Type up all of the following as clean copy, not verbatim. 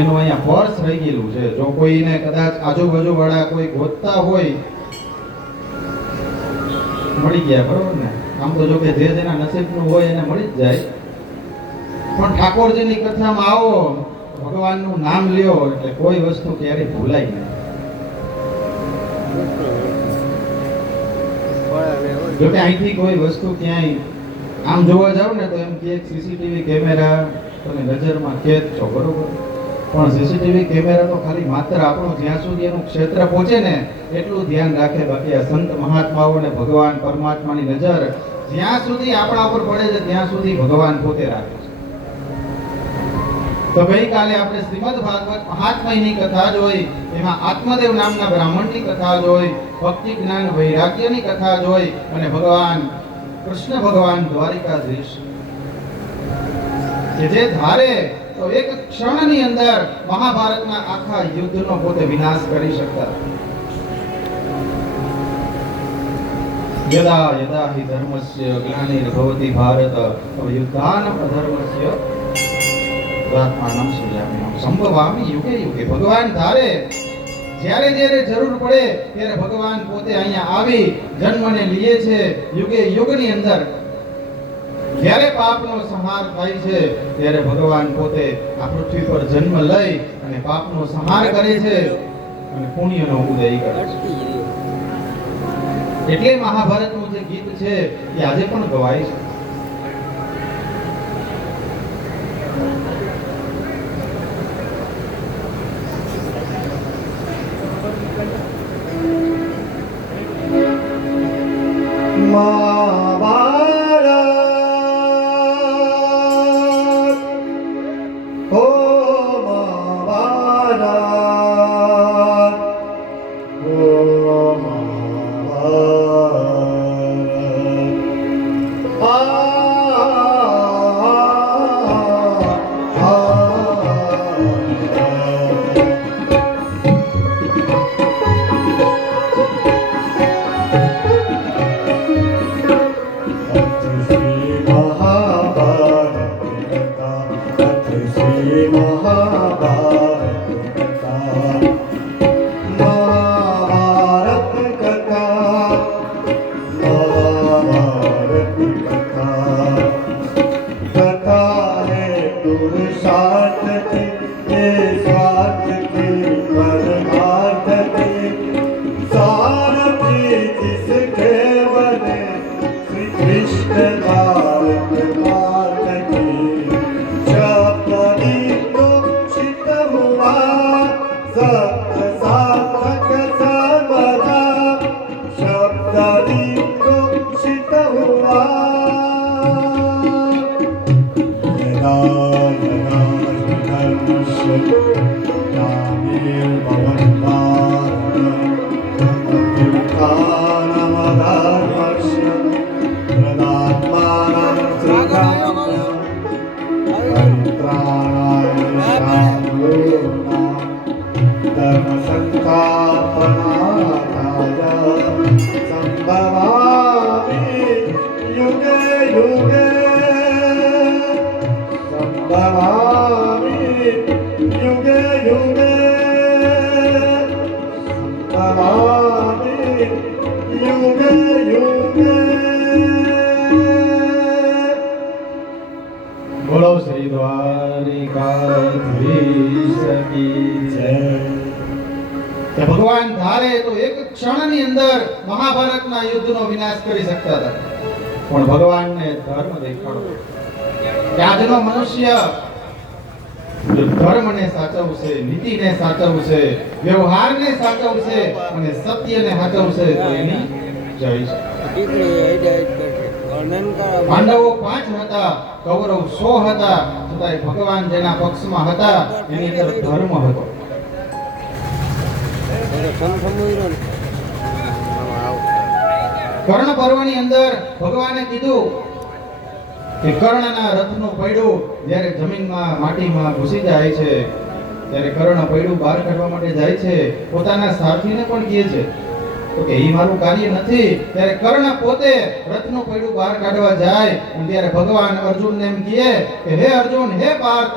એનું અહીંયા ફોર્સ રહી ગયેલું છે. જો કોઈને કદાચ આજુબાજુ વાળા કોઈ ગોતતા હોય મળી ગયા, બરોબર ને? આમ તો જો કે જે જેના નસીબનું હોય એને મળી જ જાય, પણ ઠાકોરજીની કથામાં આવો, ભગવાનનું નામ લ્યો એટલે કોઈ વસ્તુ ક્યારેય ભૂલાય નહીં. જો કે અહીંથી કોઈ વસ્તુ ક્યાંય આમ જોવા જાવ ને તો એમ કે સીસીટીવી કેમેરા તમે નજરમાં કેદ છો, બરોબર? પણ સીસીટીવી કેમેરા તો ખાલી માત્ર આપણું જ્યાં સુધી એનું ક્ષેત્ર પહોંચે ને એટલું ધ્યાન રાખે. બાકી આ સંત મહાત્માઓ અને ભગવાન પરમાત્માની નજર જ્યાં સુધી આપણા ઉપર પડે છે ત્યાં સુધી ભગવાન પોતે રાખે છે. તો ગઈકાલે આપણે શ્રીમદ ભાગવત મહાત્મ્યની કથા જોઈ, એમાં આત્મદેવ નામના બ્રાહ્મણની કથા જોઈ, ભક્તિ જ્ઞાન વૈરાગ્યની કથા જોઈ, અને ભગવાન કૃષ્ણ ભગવાન દ્વારિકાધીશ કે જે ધારે તો એક ક્ષણની અંદર મહાભારતના આખા યુદ્ધનો પોતે વિનાશ કરી શકતા. યદા યદા હિ ધર્મસ્ય ગ્લાનિર્ભવતિ ભારત યુદ્ધાનમ અધર્મસ્ય તદાત્માનં સૃજામ્યહં સંભવામિ યુગે યુગે. ભગવાન ધારે જ્યારે જ્યારે જરૂર પડે ત્યારે ભગવાન પોતે અહીંયા આવી જન્મને લે છે. યુગે યુગની અંદર જ્યારે પાપનો સંહાર થાય છે ત્યારે ભગવાન પોતે આ પૃથ્વી પર જન્મ લઈ અને પાપનો સંહાર કરે છે અને પુણ્યનો ઉદય કરે છે. એટલે મહાભારતનું જે ગીત છે એ આજે પણ ગવાય છે. બોલો શ્રી દ્વારિકાધીશ કી જય. ભગવાન ધારે તો એક ક્ષણની અંદર મહાભારતના યુદ્ધનો વિનાશ કરી શકતા હતા, પણ ભગવાનને ધર્મ દેખાડો કે આજનો મનુષ્ય ધર્મને સાચવશે, નીતિને સાચવશે, વ્યવહારને સાચવશે અને સત્યને સાચવશે તો એની જય છે. પાંડવો 5 હતા, કૌરવ 100 હતા, છતાંય ભગવાન જેના પક્ષમાં હતા એની અંદર ધર્મ હતો. કર્ણ પર્વની અંદર ભગવાને કીધું કે કર્ણના રથનું પૈડું જ્યારે જમીનમાં માટીમાં ઘૂસી જાય છે ત્યારે કર્ણ પૈડું બહાર કાઢવા માટે જાય છે, પોતાના સારથીને પણ કહે છે તો કે એ મારું કાર્ય નથી. ત્યારે કર્ણ પોતે રથનું પૈડું બહાર કાઢવા જાય અને ત્યારે ભગવાન અર્જુનને એમ કહે કે હે અર્જુન, હે પાર્થ,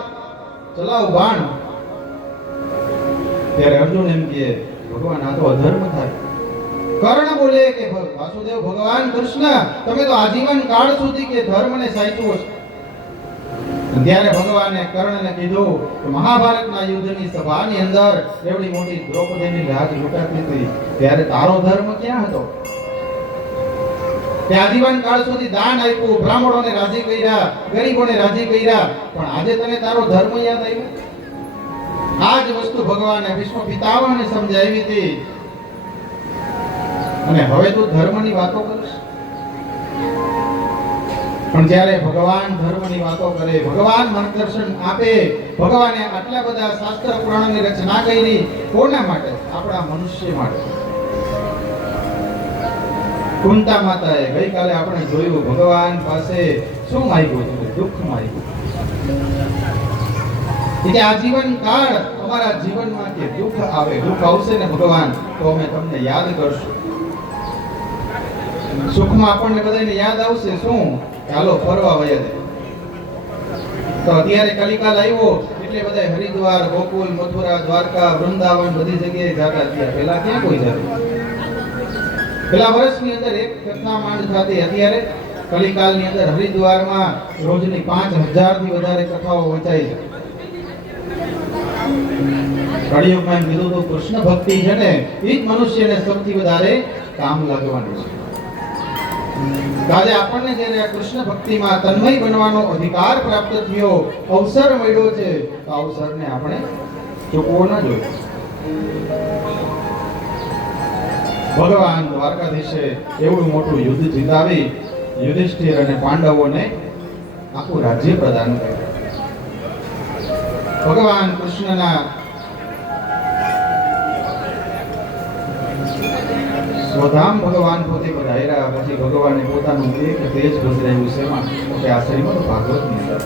ચલાવ બાણ. ત્યારે અર્જુન એમ કહે ભગવાન આ તો અધર્મ થાય. કર્ણ બોલે કે વાસુદેવ ભગવાન કૃષ્ણ તમે તો આજીવન કાળ સુધી કે ધર્મને સાચવો છો. ત્યારે ભગવાને કર્ણને કીધું કે મહાભારતના યુદ્ધની સભાની અંદર એવડી મોટી દ્રૌપદીની રાજ લૂંટાતી હતી ત્યારે તારો ધર્મ ક્યાં હતો? તે આજીવન કાળ સુધી દાન આપ્યું, બ્રાહ્મણોને રાજી કર્યા, ગરીબોને રાજી કર્યા, પણ આજે તને તારો ધર્મ યાદ આવ્યો? આ જ વસ્તુ ભગવાને ભીષ્મ પિતામહને સમજાવી હતી. અને હવે તું ધર્મની વાતો કરીશ? પણ જ્યારે ભગવાન ધર્મની વાતો કરે, ભગવાન માર્ગદર્શન આપે, ભગવાને આટલા બધા શાસ્ત્ર પુરાણોની રચના કરી, કોના માટે? આપણા મનુષ્ય માટે. કુંતા માતાએ ગઈકાલે આપણે જોયું ભગવાન પાસે શું માંગ્યું હતું? દુઃખ માંગ્યું. કે આજીવન કાળ અમારા જીવનમાં કે દુઃખ આવે, દુઃખ આવશે ને ભગવાન તો અમે તમને યાદ કરશું. સુખમાં આપણને બધાને યાદ આવશે શું? ચાલો ફરવા વયા જાય. તો અત્યારે કલિકાલ આવ્યો એટલે બધા હરિદ્વાર, ગોકુલ, મથુરા, દ્વારકા, વૃંદાવન બધી જગ્યાએ જાતા થયા. પેલા ક્યાં કોઈ જતું? પેલા વર્ષની અંદર એક કથા માંડ થતી. અત્યારે કલિકાલની અંદર હરિદ્વારમાં રોજની 5000 થી વધારે કથાઓ વચાય છે. કળિયુગમાં કીધું તો કૃષ્ણ ભક્તિ છે ને એ જ મનુષ્યને સૌથી વધારે કામ લાગવાનું છે. આજે આપણને જ્યારે આ કૃષ્ણ ભક્તિમાં તન્મય બનવાનો અધિકાર પ્રાપ્ત થયો, અવસર મળ્યો છે, તો અવસરને આપણે ચૂકવો ન જોઈએ. ભગવાન દ્વારકાધીશે એવું મોટું યુદ્ધ જીતાવી યુધિષ્ઠિર અને પાંડવોને આખું રાજ્ય પ્રદાન કર્યું. ભગવાન કૃષ્ણના સ્વધામ ભગવાન પોતે પધાર્યા પછી ભગવાને પોતાનું એક તેજ ગુજરાયું છે કે આ શ્રીમદ ભાગવતની અંદર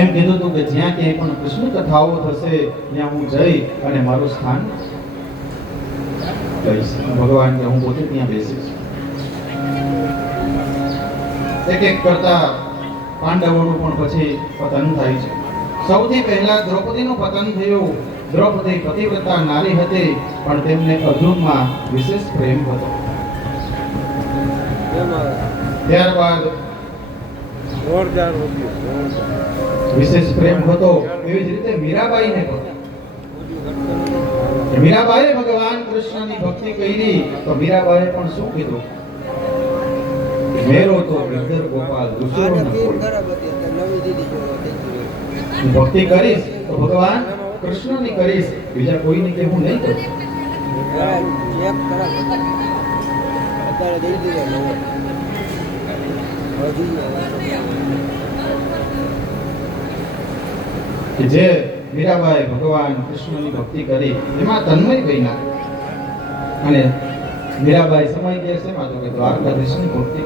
એમ કીધું હતું કે જ્યાં ક્યાંય પણ કૃષ્ણ કથાઓ થશે ત્યાં હું જઈ અને મારું સ્થાન લઈશ. ભગવાન કે હું પોતે ત્યાં બેસીશ. એક એક કરતા પાંડવોનું પણ પછી પતન થાય છે. સૌથી પહેલા દ્રૌપદીનું પતન થયું. દ્રૌપદી પતિવ્રતા નારી હતી પણ તેમને અર્જુનમાં વિશેષ પ્રેમ હતો. ત્યારબાદ વિશેષ પ્રેમ હતો એવી જ રીતે મીરાબાઈને હતો. મીરાબાઈએ ભગવાન કૃષ્ણની ભક્તિ કરી તો મીરાબાઈએ પણ શું કીધું? મેરો તો ગિરધર ગોપાલ દૂસરો ન કોઈ. ભક્તિ કરીશ તો ભગવાન કૃષ્ણની કરીશ, બીજા કોઈની કે હું નહીં કરું. જે મીરાબાઈ ભગવાન કૃષ્ણની ભક્તિ કરી એમાં તન્મય બન્યા. અને મીરાબાઈ સમય કે છે માં તો કે દ્વારકાધીશની ભક્તિ.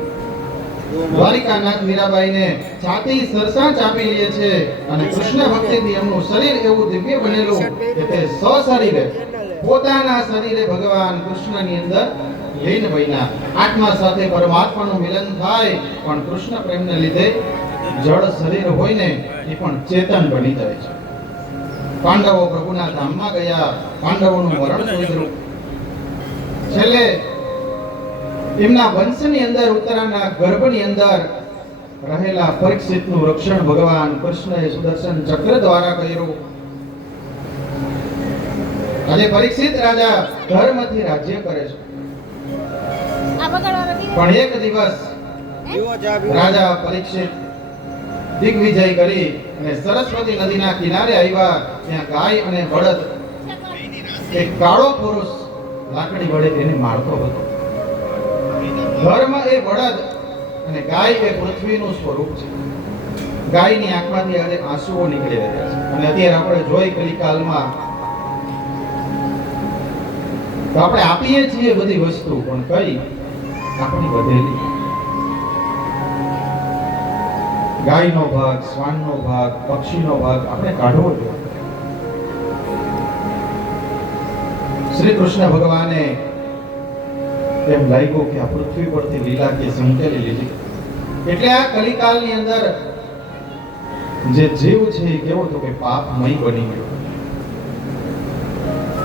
દ્વારિકાનાથ મીરાબાઈને છાતી સરસા ચાપી લે છે અને કૃષ્ણ ભક્તિથી એમનું શરીર એવું દિવ્ય બનેલું કે તે સશરીરે પોતાના શરીરે ભગવાન કૃષ્ણની અંદર લીન બન્યા. આત્મા સાથે પરમાત્માનું મિલન થાય પણ કૃષ્ણ પ્રેમને લીધે જળ શરીર હોય ને એ પણ ચેતન બની જાય છે. પાંડવો પ્રભુના ધામમાં ગયા, પાંડવોનું મરણ થયું. છેલ્લે એમના વંશની અંદર ઉત્તરાના ગર્ભની અંદર રહેલા પરીક્ષિતનું રક્ષણ ભગવાન કૃષ્ણએ સુદર્શન ચક્ર દ્વારા કર્યું. આજે પરીક્ષિત રાજા ધર્મથી રાજ્ય કરે છે. પણ એક દિવસ રાજા પરીક્ષિત દિગ્વિજય કરી અને સરસ્વતી નદીના કિનારે આવ્યા. ત્યાં ગાય અને બળદ એક કાળો પુરુષ લાકડી વડે તેને મારતો હતો. ધર્મ એ બળદ અને ગાય એ પૃથ્વીનું સ્વરૂપ છે. ગાયની આંખમાંથી આજે આંસુઓ નીકળી રહ્યા છે. અને અત્યારે આપણે જોઈ કલિકાલમાં તો આપણે આપીએ છીએ બધી વસ્તુ પણ કઈ આપણી વધેલી. ગાયનો ભાગ, શ્વાનનો ભાગ, પક્ષીનો ભાગ આપણે કાઢવો જોઈએ. શ્રી કૃષ્ણ ભગવાને એમ લાગ્યું કે આ પૃથ્વી પરથી લીલા કે સંકેલી લીધી. એટલે આ કલિકાલની અંદર જે જીવ છે એ કેવો તો કે પાપમય બની ગયો.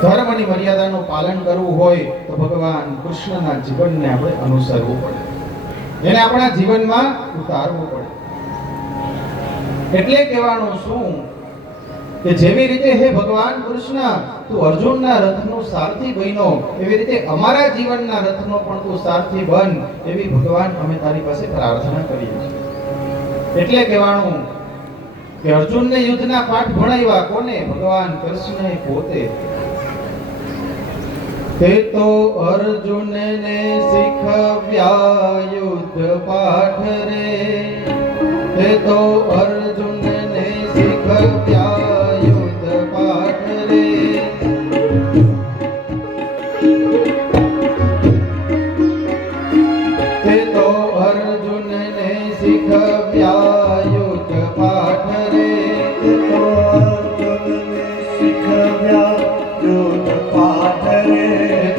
ધર્મની મર્યાદાનું પાલન કરવું હોય તો ભગવાન કૃષ્ણના જીવનને આપણે અનુસરવું પડે, એને આપણા જીવનમાં ઉતારવું પડે. એટલે કહેવાનું શું કે જેવી રીતે હે ભગવાન કૃષ્ણ તું અર્જુનના રથનો સારથી બન્યો, એવી રીતે અમારા જીવનના રથનો પણ તું સારથી બન, એવી ભગવાન અમે તારી પાસે પ્રાર્થના કરીએ છીએ. એટલે કહેવાનું કે અર્જુનને યુદ્ધના પાઠ ભણાવ્યા કોને? ભગવાન કૃષ્ણએ પોતે. તે તો અર્જુનને શીખવ્યા યુદ્ધ પાઠ રે, તે તો અર્જુનને શીખવ્યા યુદ્ધ પાઠ રે. તે તો અર્જુનને શીખવ્યા યુદ્ધ પાઠ રે, તે તો અર્જુનને શીખવ્યા યુદ્ધ પાઠ રે,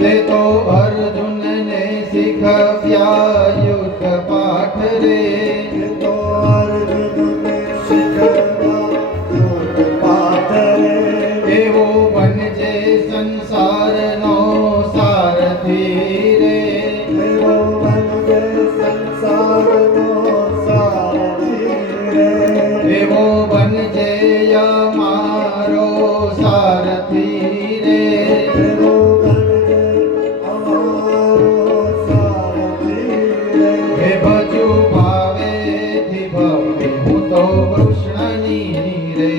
તે તો અર્જુનને શીખવ્યા યુદ્ધ પાઠ રે, તે તો અર્જુનને શીખવ્યા યુદ્ધ પાઠ રે. એવો બનજે સંસારનો સારથી રે, એવો બનજે સંસારનો સારથી રે, એવો બનજે અમારો સારથી રે, એવો બનજે અમારો સારથી રે. હે ભજુ ભાવેથી ભક્તિ હું તો કૃષ્ણની રે,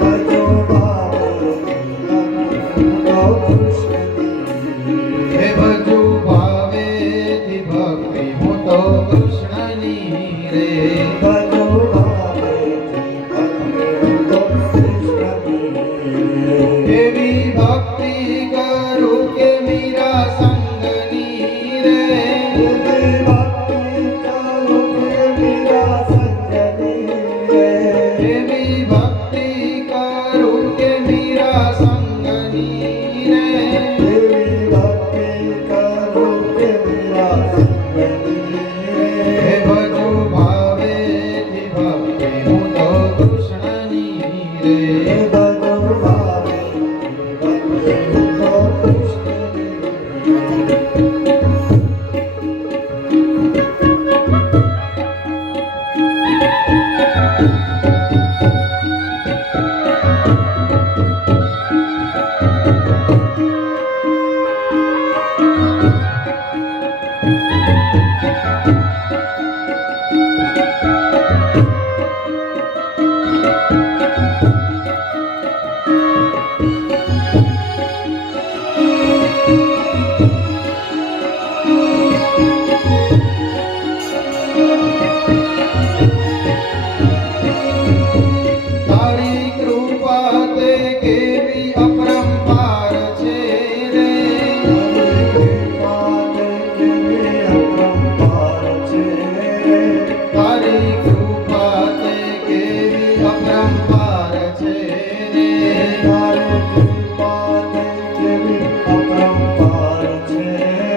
ભજુ ભાવેથી હું તો કૃષ્ણની, હે ભજુ ભાવેથી ભક્તિ હું તો કૃષ્ણની રે, ભજુ ભાવેથી ભક્તિ હું તો કૃષ્ણની. એવી ભક્તિ કરું કે મીરા સંગની રે, એવી ભક્તિ કરું કે મીરા સંગની રે, એવી ભક્તિ કરું કે મીરા સંગની રે, એવી ભક્તિ કરું કે મીરા સંગની રે. હે ભજુ ભાવેથી ભક્તિ હું તો કૃષ્ણની રે, ભજુ ભાવેથી ભક્તિ હું તો કૃષ્ણની રે. તારી કૃપા તે કેવી અપરંપાર છે રે, તારી કૃપા તે કેવી અપરંપાર છે રે, તારી કૃપા તે કેવી અપરંપાર છે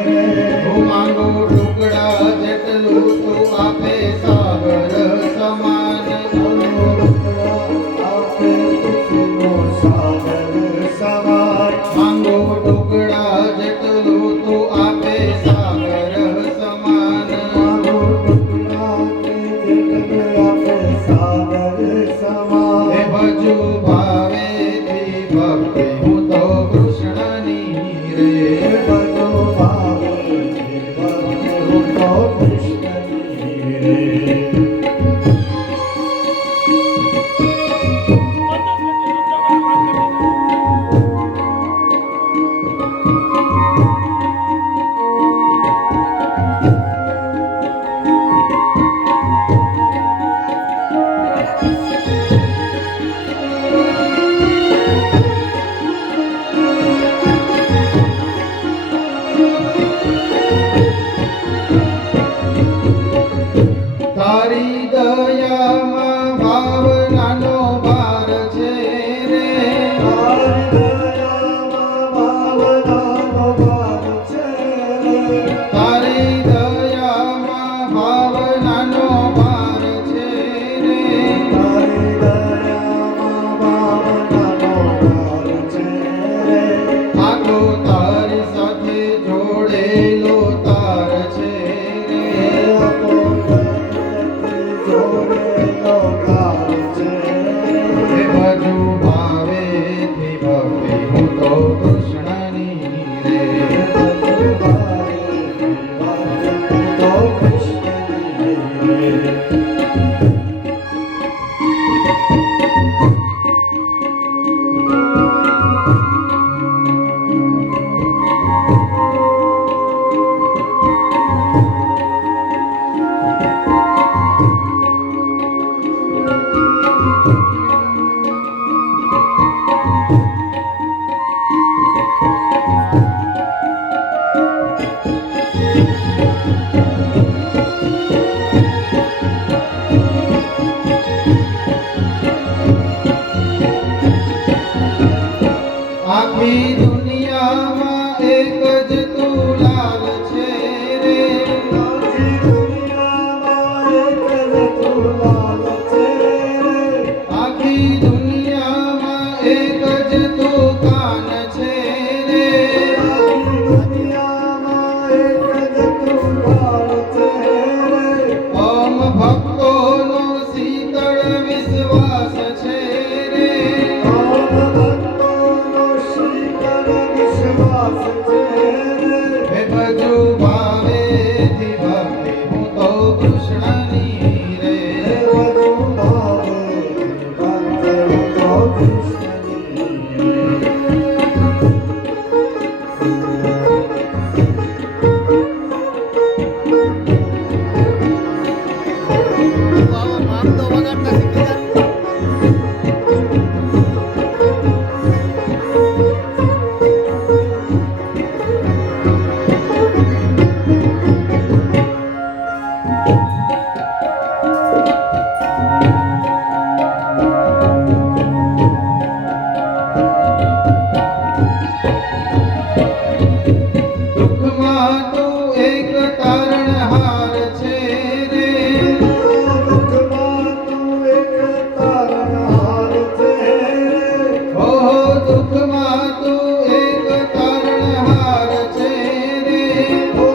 રે. હું માંગુ ટુકડા જેટલું તું આપે સાગર સમાન, માંગો ટુકડા જેટલું તું આપે સાગર સમાન, માંગો ટુકડા જેટલું આપે સાગર સમાન. હે ભજુ ભાવેથી ભક્તિ હું તો કૃષ્ણની રે, ભજુ ભાવેથી ભક્તિ હું તો કૃષ્ણની રે. તારી દયામાં ભાવનાનો ભાર છે રે, તારી દયામાં ભાવનાનો ભાર છે રે, તારી દયામાં ભાવનાનો ભાર છે રે, તારી દયામાં ભાવનાનો ભાર છે રે. આખી દુનિયામાં એક જ તું લાલ છે રે આખી દુનિયામાં એક જ તું લાલ છે રે આખી દુનિયામાં એક જ તું કાન છે રે આખી દુનિયામાં એક જ તું કાળ છે રે ઓમ ભક્તોનો શીતળ વિશ્વાસ છે રે ઓમ ભક્તોનો શીતળ વિશ્વાસ છે રે હે ભજુ ભાવેથી ભક્તિ હું તો કૃષ્ણની રે બધુ ભાવે ભક્ત તો કૃષ્ણની દુઃખમાં તું એક તારણહાર છે રે દુઃખમાં તું એક તારણહાર છે રે ઓહો દુઃખમાં તું એક તારણહાર છે રે ઓ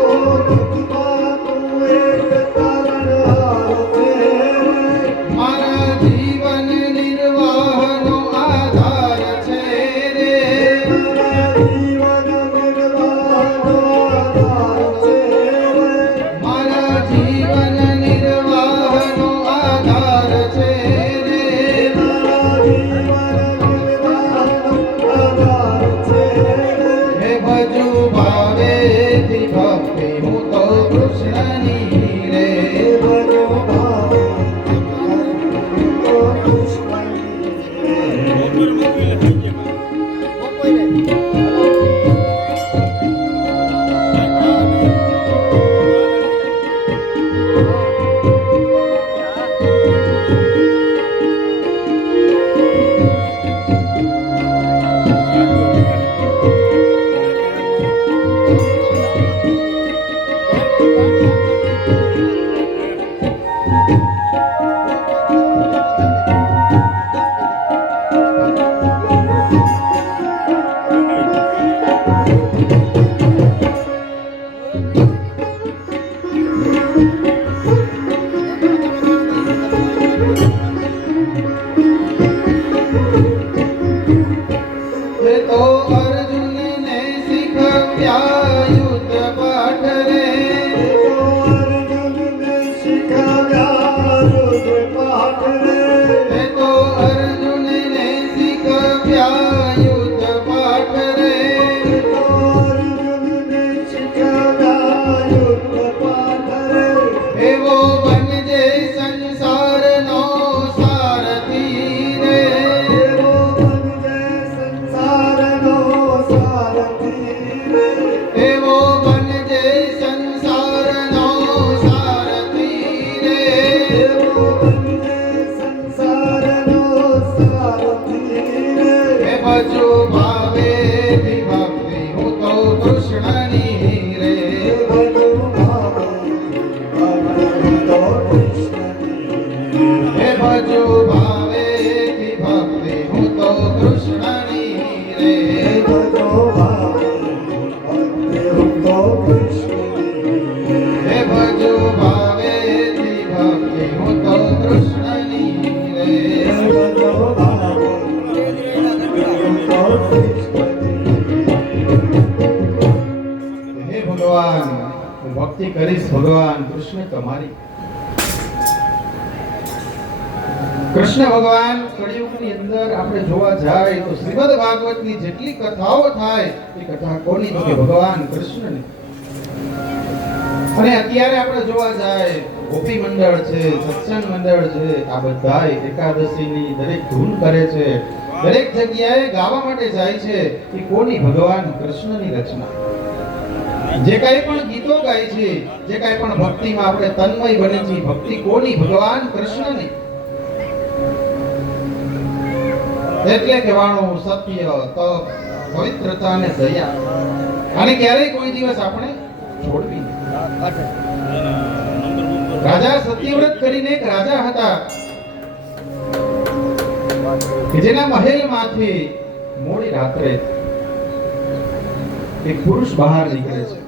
દુઃખમાં તું એક તારણહાર છે રે મારા જીવન નિર્વાહનો આધાર છે રે મારા જીવન નિર્વાહનો આધાર છે રે મારા જીવન નિર્વાહનો આધાર છે રે મારા જીવન નિર્વાહનો આધાર છે રે હે ભજુ ભાવેથી ભક્તિ હું તો કૃષ્ણની રે બધો ભાવે તો કૃષ્ણની હે તો અર્જુનને શીખવ્યા યુદ્ધ પાઠ રે અર્જુનને શીખવ્યા રુદ્ર પાઠ રે હે તો અર્જુનને શીખવ્યા યુદ્ધ પાઠ રે અર્જુનને શીખવ્યા યુદ્ધ પાઠ રે એવો બનજે સંસારનો સારથી રે એવો બનજે સંસારનો સારથી રે એવો બનજે સંસારનો સારથી રે એવો બનજે સંસારનો સારથી રે હે ભજુ ભાવેથી ભક્તિ હું તો કૃષ્ણની રે બધુ ભાવે ભક્ત તો કૃષ્ણની હે ભજુ ભાવેથી ભક્તિ હું તો કૃષ્ણની રે બધો ભાવે ભક્ત તો કૃષ્ણની હે ભજુ ભાવેથી ભક્તિ હું તો કૃષ્ણની રે બધો ભાવે ભક્ત તો કૃષ્ણની હે ભગવાન હું ભક્તિ કરીશ ભગવાન કૃષ્ણ તમારી કૃષ્ણ ભગવાન કળિયુગની અંદર આપણે જોવા જાય તો શ્રીમદ ભાગવતની જેટલી કથાઓ થાય એ કથા કોની તો કે ભગવાન કૃષ્ણની અને અત્યારે આપણે જોવા જાય ગોપી મંડળ છે સત્સંગ મંડળ છે આ બધાય એકાદશીની દરેક ધૂન કરે છે દરેક જગ્યાએ ગાવા માટે જાય છે એ કોની ભગવાન કૃષ્ણની રચના જે કાંઈ પણ ગીતો ગાય છે જે કાંઈ પણ ભક્તિમાં આપણે તન્મય બને છે ભક્તિ કોની ભગવાન કૃષ્ણની એટલે કહેવાનું સત્ય, તપ, પવિત્રતા અને દયા. અને ક્યારેય કોઈ દિવસ આપણે છોડવી નહીં. રાજા સત્યવ્રત કરીને એક રાજા હતા કે જેના મહેલમાંથી મોડી રાત્રે એક પુરુષ બહાર નીકળે છે.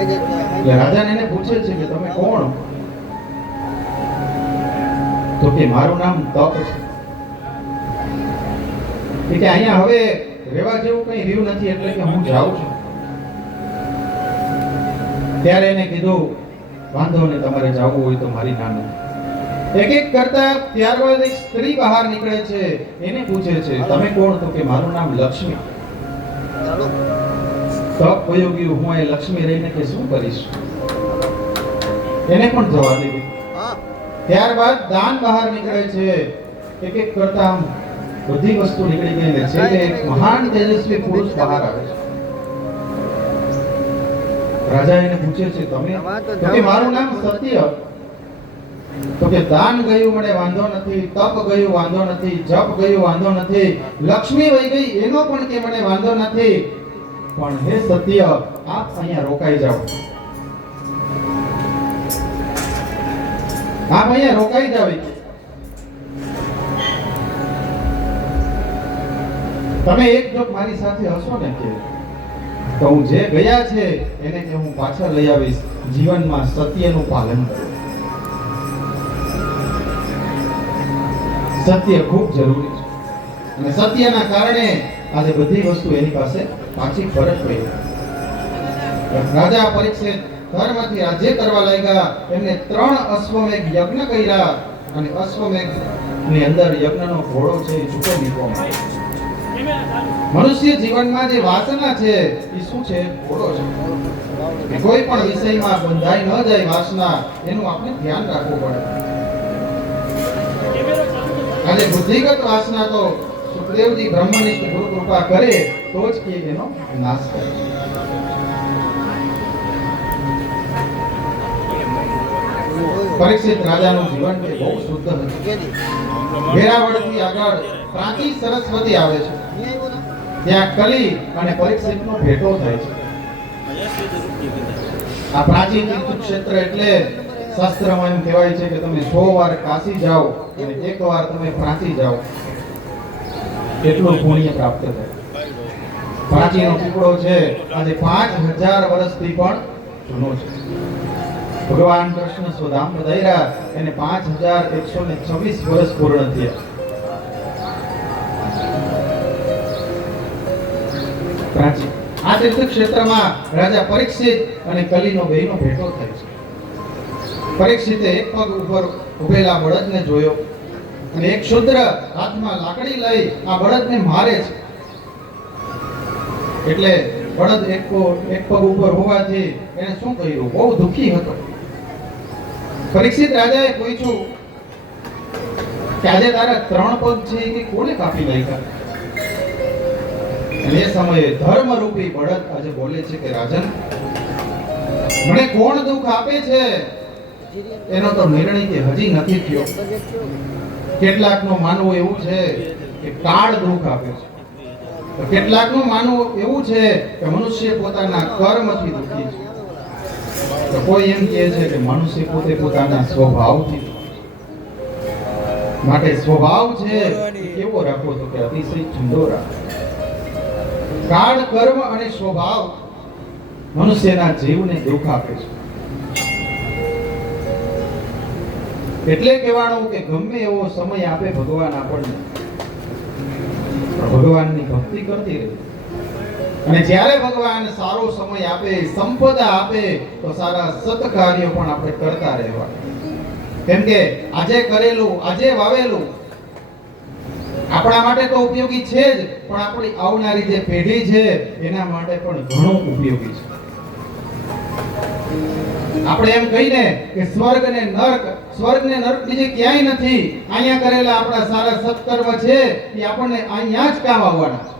એટલે રાજાને એને પૂછે છે કે તમે કોણ? તો કે મારું નામ તપ છે. કે અહીંયા હવે રહેવા જેવું કઈ રહ્યું નથી, એટલે કે હું જાઉં છું. ત્યારે એને કીધું વાંધો નહીં, તમારે જવું હોય તો મારી ના નથી. એક એક કરતા ત્યારબાદ એક સ્ત્રી બહાર નીકળે છે. એને પૂછે છે તમે કોણ? તો કે મારું નામ લક્ષ્મી. તપ વયો ગયું, હું એ લક્ષ્મી રહીને કે શું કરીશ? એને પણ જવા દીધી. ત્યારબાદ દાન બહાર નીકળે છે. એક એક કરતા આમ બધી વસ્તુ નીકળી ગઈ ને છેલ્લે એક મહાન તેજસ્વી પુરુષ બહાર આવે છે. રાજા એને પૂછે છે તમે? તો કે મારું નામ સત્ય. તો કે દાન ગયું મને વાંધો નથી, તપ ગયું વાંધો નથી, જપ ગયું વાંધો નથી, લક્ષ્મી વહી ગઈ એનો પણ કે મને વાંધો નથી, પણ હે સત્ય આપ અહીંયા રોકાઈ જાઓ. આપ અહીંયા રોકાઈ જાઓ. તમે એક જોક મારી સાથે હશો ને કે તો હું જે ગયા છે એને કે હું પાછા લઈ આવીશ. જીવનમાં સત્યનું પાલન કરો. સત્ય ખૂબ જરૂરી છે અને સત્યના કારણે આજે બધી વસ્તુ એની પાસે પાછી ફરજ પડી. રાજા પરીક્ષિત ધર્મથી રાજ્ય કરવા લાગ્યા. એમને 3 અશ્વમેઘ યજ્ઞ કર્યા અને અશ્વમેઘ ની અંદર યજ્ઞનો ઘોડો છે એ છૂટો મૂકવામાં આવ્યો. મનુષ્ય જીવનમાં જે વાસના છે એ શું છે? ઘોડો છે. કે કોઈ પણ વિષયમાં બંધાઈ ન જાય વાસના, એનું આપણે ધ્યાન રાખવું પડે. આજે બુદ્ધિગત વાસના તો સુખદેવજી બ્રહ્મનિષ્ઠ ગુરુ કૃપા કરે તો જ કે એનો નાશ કરે. પરીક્ષિત રાજાનું જીવન કે બહુ શુદ્ધ હતું. વેરાવળથી આગળ પ્રાચી સરસ્વતી આવે છે. ત્યાં કલી અને પરીક્ષિતનો ભેટો થાય છે. આ પ્રાચી તીર્થક્ષેત્ર એટલે શાસ્ત્રમાં એમ કહેવાય છે કે તમે 100 વાર કાશી જાઓ અને 1 વાર તમે પ્રાચી જાઓ એટલું પુણ્ય પ્રાપ્ત થાય. પ્રાચીનો ટુકડો છે આજે 5000 વર્ષથી પણ જૂનો છે. ભગવાન કૃષ્ણ સ્વધામ પધાર્યા એને 5126 વર્ષ પૂર્ણ થયા. પ્રાચીન આ તીર્થક્ષેત્રમાં રાજા પરીક્ષિત અને કલીનો બેયનો ભેટો થાય છે. પરીક્ષિતે એક પગ ઉપર ઉભેલા બળદને જોયો અને એક શૂદ્ર હાથમાં લાકડી લઈ આ બળદને મારે છે. એટલે બળદ એક પગ ઉપર હોવાથી એને શું કર્યું? બહુ દુખી હતો. પરીક્ષિત રાજાએ પૂછ્યું કે આજે તારા 3 પગ છે કે કોણે કાપી નાખ્યા? અને એ સમયે ધર્મરૂપી બળદ આજે બોલે છે કે રાજન, મને કોણ દુઃખ આપે છે એનો તો નિર્ણય કે હજી નથી થયો. કેટલાકનું માનવું એવું છે કે કાળ દુઃખ આપે છે, તો કેટલાકનું માનવું એવું છે કે મનુષ્ય પોતાના કર્મથી દુઃખી છે, તો કોઈ એમ કહે છે કે મનુષ્ય પોતે પોતાના સ્વભાવથી. માટે સ્વભાવ છે એ કેવો રાખવો? તો કે અતિશય ઠંડો રાખવો. કાળ, કર્મ અને સ્વભાવ મનુષ્યના જીવને દુઃખ આપે છે. એટલે કહેવાનું કે ગમે એવો સમય આપે ભગવાન આપણને, ભગવાનની ભક્તિ કરતી રહે. અને જ્યારે ભગવાન સારો સમય આપે, સંપદા આપે, તો સારા સત્કાર્યો પણ આપણે કરતા રહેવા. કેમ કે આજે કરેલું, આજે વાવેલું આપણા માટે તો ઉપયોગી છે જ, પણ આપણી આવનારી જે પેઢી છે એના માટે પણ ઘણું ઉપયોગી છે. આપણે એમ કહીને કે સ્વર્ગ ને નર્ક બીજે ક્યાંય નથી. અહીંયા કરેલા આપણા સારા સત્કર્મ છે એ આપણને અહીંયા જ કામ આવવાના છે.